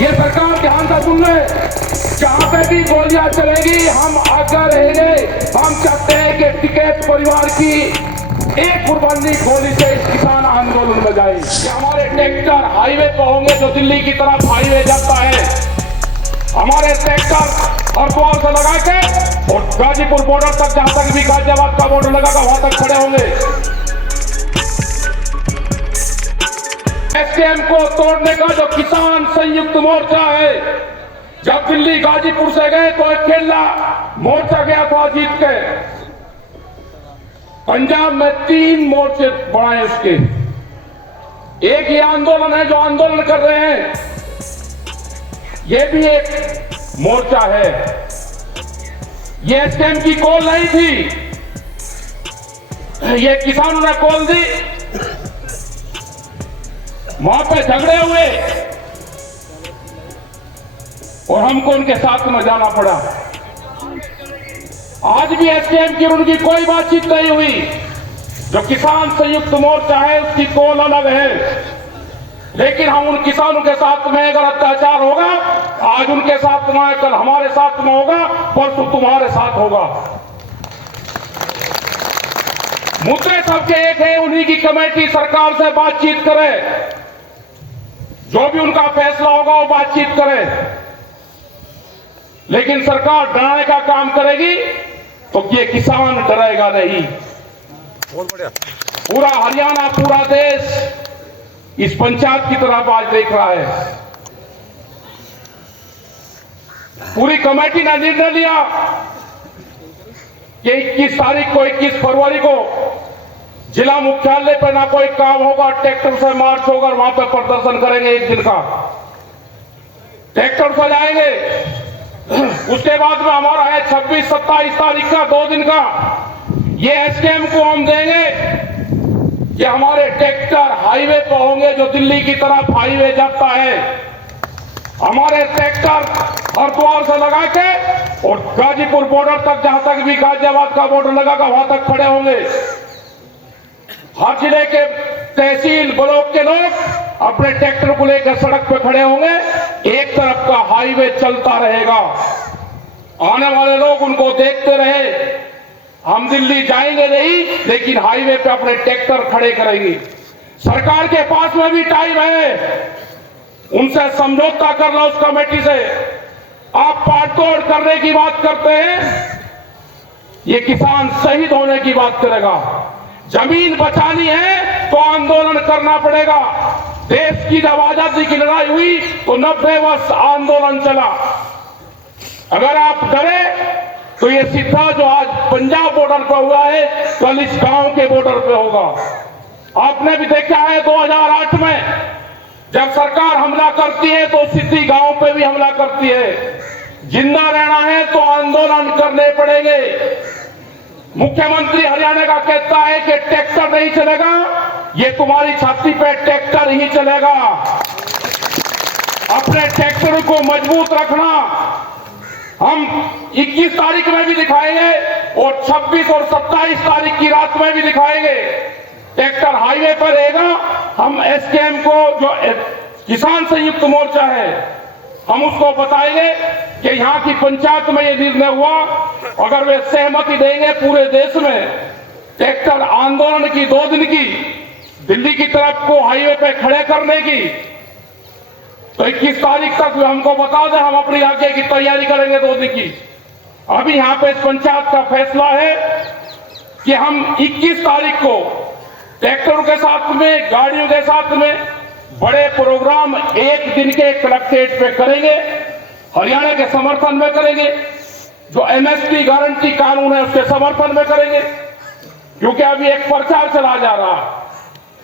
ये सरकार ध्यान से सुन ले, जहां पे भी गोलियां चलेगी हम आगे रहेंगे। हम चाहते हैं कि टिकैत परिवार की एक कुर्बानी गोली से इस किसान आंदोलन में जाए। कि हमारे ट्रैक्टर हाईवे पे होंगे जो दिल्ली की तरफ हाईवे जाता है, हमारे ट्रैक्टर हरिद्वार से लगा के और गाजीपुर बॉर्डर तक, जहां तक भी गाजियाबाद का बॉर्डर लगा वहां तक खड़े होंगे। एसकेएम को तोड़ने का जो किसान संयुक्त मोर्चा है, जब दिल्ली गाजीपुर से गए तो अकेला मोर्चा गया था जीत के। पंजाब में 3 मोर्चे बढ़ाए उसके। एक ये आंदोलन है जो आंदोलन कर रहे हैं, ये भी एक मोर्चा है। ये एसकेएम की कॉल नहीं थी, ये किसानों ने कॉल दी। वहां पे झगड़े हुए और हमको उनके साथ में जाना पड़ा। आज भी एसकेएम की उनकी कोई बातचीत नहीं हुई। जो किसान संयुक्त मोर्चा है उसकी कॉल अलग है, लेकिन हम उन किसानों के साथ में अगर अत्याचार होगा, आज उनके साथ में, कल हमारे साथ में होगा, परसों तुम्हारे साथ होगा। मुद्दे सबके एक है, उन्हीं की कमेटी सरकार से बातचीत करे, जो भी उनका फैसला होगा वो बातचीत करे। लेकिन सरकार डराने का काम करेगी तो ये किसान डरेगा नहीं। बहुत बढ़िया। पूरा हरियाणा, पूरा देश इस पंचायत की तरफ आज देख रहा है। पूरी कमेटी ने निर्णय लिया कि 21 तारीख को, 21 फरवरी को जिला मुख्यालय पर ना कोई काम होगा, ट्रैक्टर से मार्च होगा, वहां पर प्रदर्शन करेंगे। एक दिन का ट्रैक्टर से जाएंगे। उसके बाद में हमारा है 26-27 तारीख का 2 दिन का। ये एसकेएम को हम देंगे कि हमारे ट्रैक्टर हाईवे पर होंगे जो दिल्ली की तरफ हाईवे जाता है। हमारे ट्रैक्टर हरिद्वार से लगा के और गाजीपुर बॉर्डर तक, जहां तक भी गाजियाबाद का बॉर्डर लगा वहां तक खड़े होंगे। हर जिले के तहसील ब्लॉक के लोग अपने ट्रैक्टर को लेकर सड़क पे खड़े होंगे। एक तरफ का हाईवे चलता रहेगा, आने वाले लोग उनको देखते रहे। हम दिल्ली जाएंगे नहीं, लेकिन हाईवे पे अपने ट्रैक्टर खड़े करेंगे। सरकार के पास में भी टाइम है, उनसे समझौता कर लो उस कमेटी से। आप पाटतोड़ करने की बात करते हैं, ये किसान शहीद होने की बात करेगा। जमीन बचानी है तो आंदोलन करना पड़ेगा। देश की जब आजादी की लड़ाई हुई तो 90 वर्ष आंदोलन चला। अगर आप डरे तो ये सीधा जो आज पंजाब बॉर्डर पर हुआ है, कल इस गांव के बॉर्डर पे होगा। आपने भी देखा है 2008 में जब सरकार हमला करती है तो सीधी गांव पे भी हमला करती है। जिंदा रहना है तो आंदोलन करने पड़ेंगे। मुख्यमंत्री हरियाणा का कहता है कि ट्रैक्टर नहीं चलेगा, ये तुम्हारी छाती पे ट्रैक्टर ही चलेगा। अपने ट्रैक्टर को मजबूत रखना। हम 21 तारीख में भी दिखाएंगे और 26 और 27 तारीख की रात में भी दिखाएंगे। ट्रैक्टर हाईवे पर रहेगा। हम एसकेएम को, जो किसान संयुक्त मोर्चा है, हम उसको बताएंगे कि यहाँ की पंचायत में ये निर्णय हुआ। अगर वे सहमति देंगे पूरे देश में ट्रैक्टर आंदोलन की 2 दिन की, दिल्ली की तरफ को हाईवे पे खड़े करने की, तो 21 तारीख तक वे हमको बता दें, हम अपनी आगे की तैयारी करेंगे 2 दिन की। अभी यहाँ पे इस पंचायत का फैसला है कि हम 21 तारीख को ट्रैक्टरों के साथ में, गाड़ियों के साथ में बड़े प्रोग्राम 1 दिन के कलेक्ट्रेट पे करेंगे। हरियाणा के समर्थन में करेंगे, जो एमएसपी गारंटी कानून है उसके समर्थन में करेंगे। क्योंकि अभी एक प्रचार चला जा रहा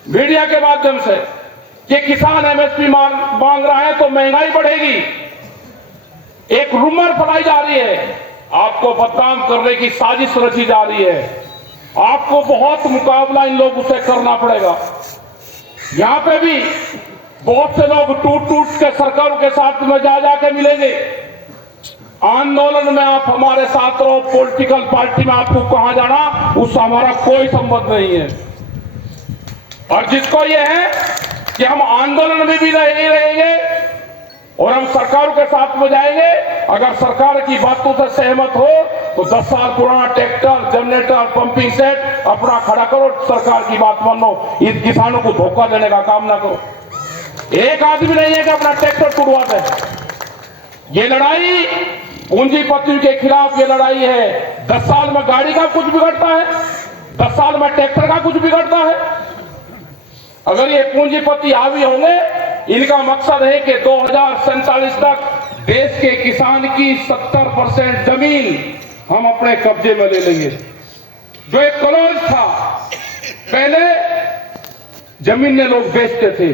मीडिया के माध्यम से कि किसान एमएसपी मांग रहा है तो महंगाई बढ़ेगी। एक रूमर फैलाई जा रही है, आपको बदनाम करने की साजिश रची जा रही है। आपको बहुत मुकाबला इन लोगों से करना पड़ेगा। यहां पे भी बहुत से लोग टूट टूट के सरकारों के साथ में जा के मिलेंगे। आंदोलन में आप हमारे साथ रहो, पॉलिटिकल पार्टी में आपको कहां जाना उससे हमारा कोई संबंध नहीं है। और जिसको ये है कि हम आंदोलन में भी नहीं रहेंगे और हम सरकार के साथ में जाएंगे। अगर सरकार की बातों से सहमत हो तो 10 साल पुराना ट्रैक्टर, जनरेटर, पंपिंग सेट अपना खड़ा करो, सरकार की बात मानो। इन किसानों को धोखा देने का काम ना करो। एक आदमी नहीं है कि अपना ट्रैक्टर टूटवा दे। ये लड़ाई पूंजीपतियों के खिलाफ ये लड़ाई है। 10 साल में गाड़ी का कुछ बिगड़ता है, 10 साल में ट्रैक्टर का कुछ बिगड़ता है। अगर ये पूंजीपति हावी होंगे, इनका मकसद है कि 2047 तक देश के किसान की 70% जमीन हम अपने कब्जे में ले लेंगे। जो एक कॉलोज था, पहले जमीन ने लोग बेचते थे,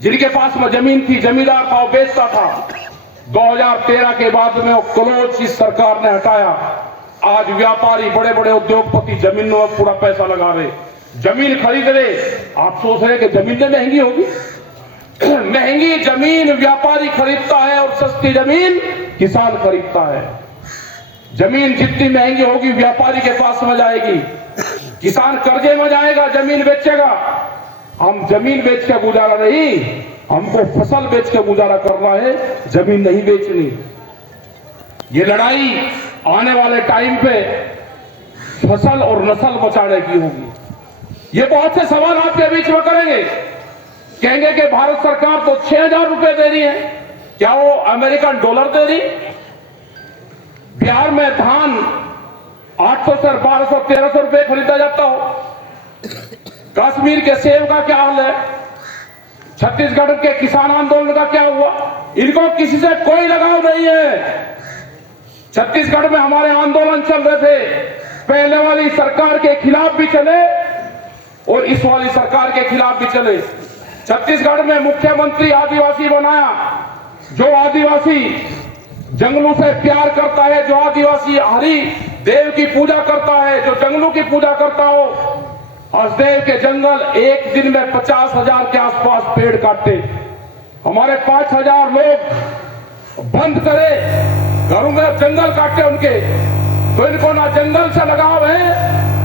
जिनके पास में जमीन थी जमींदार था वो बेचता था। 2013 के बाद में वो क्लोज इस सरकार ने हटाया। आज व्यापारी, बड़े बड़े उद्योगपति जमीनों में पूरा पैसा लगा रहे, जमीन खरीद रहे। आप सोच रहे कि जमीनें महंगी होगी? महंगी जमीन व्यापारी खरीदता है और सस्ती जमीन किसान खरीदता है। जमीन जितनी महंगी होगी व्यापारी के पास में जाएगी, किसान कर्जे में जाएगा, जमीन बेचेगा। हम जमीन बेच के गुजारा नहीं, हमको फसल बेच के गुजारा करना है, जमीन नहीं बेचनी। ये लड़ाई आने वाले टाइम पे फसल और नस्ल बचाने की होगी। ये बहुत से सवाल आपके बीच में करेंगे, कहेंगे कि भारत सरकार तो 6,000 रुपए दे रही है, क्या वो अमेरिकन डॉलर दे रही? बिहार में धान 800 से 1200 1300 रुपए खरीदा जाता हो। कश्मीर के सेब का क्या हाल है? छत्तीसगढ़ के किसान आंदोलन का क्या हुआ? इनको किसी से कोई लगाव नहीं है। छत्तीसगढ़ में हमारे आंदोलन चल रहे थे, पहले वाली सरकार के खिलाफ भी चले और इस वाली सरकार के खिलाफ भी चले। छत्तीसगढ़ में मुख्यमंत्री आदिवासी बनाया। जो आदिवासी जंगलों से प्यार करता है, जो आदिवासी हरि देव की पूजा करता है, जो जंगलों की पूजा करता हो, हसदेव के जंगल एक दिन में 50,000 के आसपास पेड़ काटे। हमारे 5,000 लोग बंद करे, घरों में जंगल काटे उनके। तो इनको ना जंगल से लगाव है,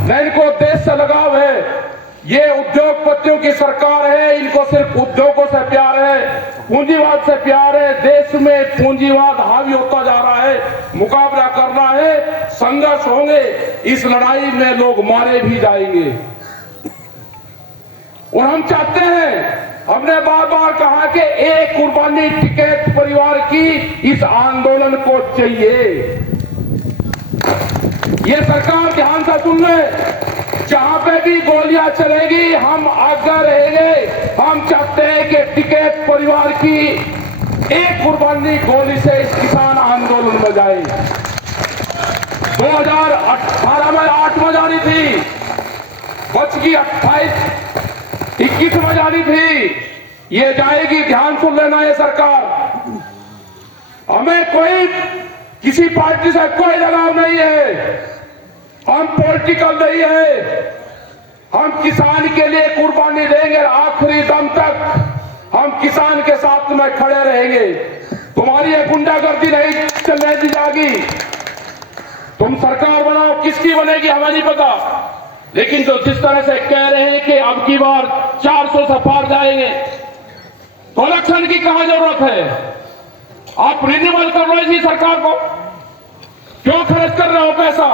न इनको देश से लगाव है। ये उद्योगपतियों की सरकार है, इनको सिर्फ उद्योगों से प्यार है, पूंजीवाद से प्यार है। देश में पूंजीवाद हावी होता जा रहा है, मुकाबला करना है, संघर्ष होंगे। इस लड़ाई में लोग मारे भी जाएंगे और हम चाहते हैं, हमने बार बार कहा कि एक कुर्बानी टिकैत परिवार की इस आंदोलन को चाहिए। ये सरकार ध्यान से सुन ले, जहां पे भी गोलियां चलेगी हम आगे रहेंगे। हम चाहते हैं कि टिकैत परिवार की एक कुर्बानी गोली से इस किसान आंदोलन में जाए। 2018 में 8 में जानी थी, बच की 21 में जानी थी, ये जाएगी। ध्यान सुन लेना, ये सरकार, हमें कोई किसी पार्टी से कोई लगाव नहीं है, हम पॉलिटिकल नहीं है। हम किसान के लिए कुर्बानी देंगे, आखिरी दम तक हम किसान के साथ में खड़े रहेंगे। तुम्हारी ये गुंडागर्दी नहीं चलने दी जाएगी। तुम सरकार बनाओ, किसकी बनेगी हमें नहीं पता, लेकिन जो जिस तरह से कह रहे हैं कि अब की बार 400 से पार जाएंगे, तो इलेक्शन की कहां जरूरत है? आप रिन्यूअल कर लो इसी सरकार को, क्यों खर्च कर रहे हो पैसा?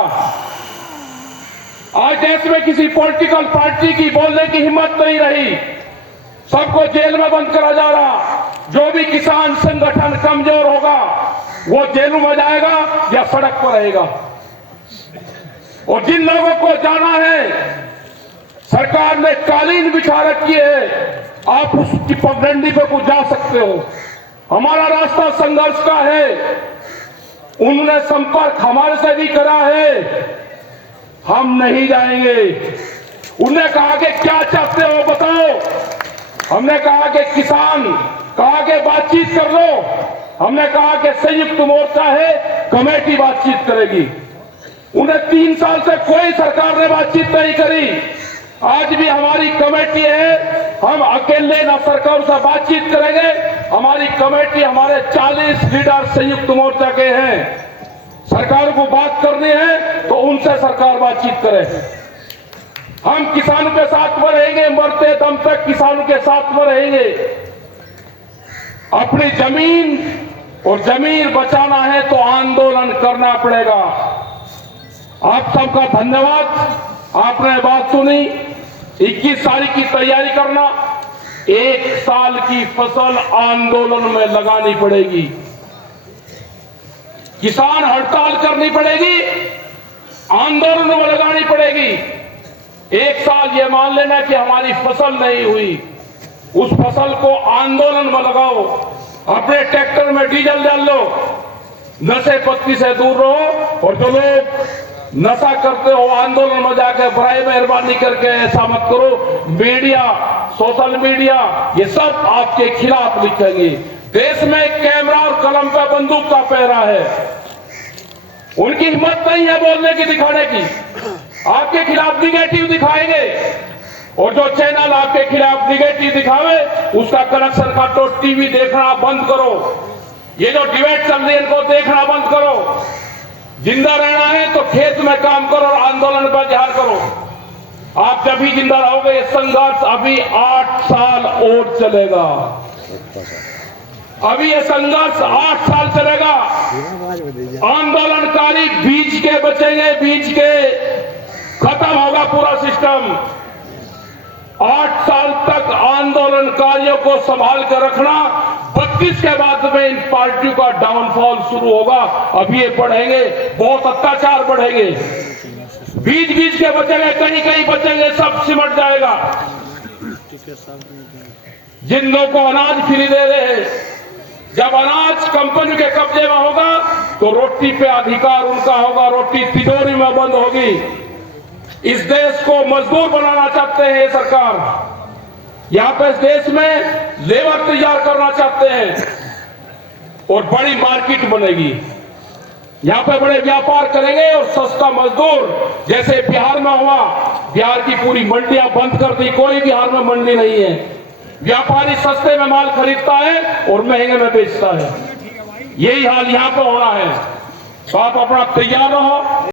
आज देश में किसी पॉलिटिकल पार्टी की बोलने की हिम्मत नहीं रही, सबको जेल में बंद करा जा रहा। जो भी किसान संगठन कमजोर होगा वो जेलों में जाएगा या सड़क पर रहेगा। और जिन लोगों को जाना है, सरकार ने कालीन बिछा रखी है, आप उसकी पगडंडी पर कुछ जा सकते हो। हमारा रास्ता संघर्ष का है, उन्होंने संपर्क हमारे से भी करा है, हम नहीं जाएंगे। उन्होंने कहा कि क्या चाहते हो बताओ, हमने कहा कि किसान, कहा कि बातचीत कर लो, हमने कहा कि संयुक्त मोर्चा है, कमेटी बातचीत करेगी। उन्हें 3 साल से कोई सरकार ने बातचीत नहीं करी। आज भी हमारी कमेटी है, हम अकेले ना सरकार से बातचीत करेंगे। हमारी कमेटी, हमारे 40 लीडर संयुक्त मोर्चा के हैं। सरकार को बात करनी है तो उनसे सरकार बातचीत करे। हम किसानों के साथ में रहेंगे, मरते दम तक किसानों के साथ में रहेंगे। अपनी जमीन और जमीन बचाना है तो आंदोलन करना पड़ेगा। आप सबका धन्यवाद। आपने बात सुनी। 21 तारीख की तैयारी करना। 1 साल की फसल आंदोलन में लगानी पड़ेगी। किसान हड़ताल करनी पड़ेगी, आंदोलन में लगानी पड़ेगी। 1 साल ये मान लेना कि हमारी फसल नहीं हुई, उस फसल को आंदोलन में लगाओ। अपने ट्रैक्टर में डीजल डाल लो, नशे पत्ती से दूर रहो। और जो लोग नशा करते हो आंदोलन में जाकर बड़ाई मेहरबानी करके ऐसा मत करो। मीडिया, सोशल मीडिया ये सब आपके खिलाफ लिखेंगे। देश में कैमरा और कलम पे बंदूक का पहरा है। उनकी हिम्मत नहीं है बोलने की, दिखाने की। आपके खिलाफ निगेटिव दिखाएंगे और जो चैनल आपके खिलाफ निगेटिव दिखावे उसका कनेक्शन काटो। टीवी देखना बंद करो। ये जो डिबेट चल रही है इनको देखना बंद करो। जिंदा रहना है तो खेत में काम करो और आंदोलन पर ध्यान करो। आप जब भी जिंदा रहोगे। ये संघर्ष अभी 8 साल और चलेगा। अभी ये संघर्ष 8 साल चलेगा। आंदोलनकारी बीच के बचेंगे, बीच के खत्म होगा पूरा सिस्टम। 8 साल तक आंदोलनकारियों को संभाल कर रखना। 32 के बाद में इन पार्टियों का डाउनफॉल शुरू होगा। अभी ये बढ़ेंगे, बहुत अत्याचार बढ़ेंगे। बीच बीच के बचेंगे, कहीं कहीं बचेंगे, सब सिमट जाएगा। जिन लोगों को अनाज फ्री दे रहे हैं, जब अनाज कंपनी के कब्जे में होगा तो रोटी पे अधिकार उनका होगा, रोटी तिजोरी में बंद होगी। इस देश को मजदूर बनाना चाहते हैं ये सरकार। यहां पे इस देश में लेबर तैयार करना चाहते हैं और बड़ी मार्केट बनेगी। यहां पे बड़े व्यापार करेंगे और सस्ता मजदूर, जैसे बिहार में हुआ। बिहार की पूरी मंडियां बंद कर दी, कोई बिहार में मंडी नहीं है। व्यापारी सस्ते में माल खरीदता है और महंगे में बेचता है। यही हाल यहां पर होना है। तो आप अपना तैयार रहो।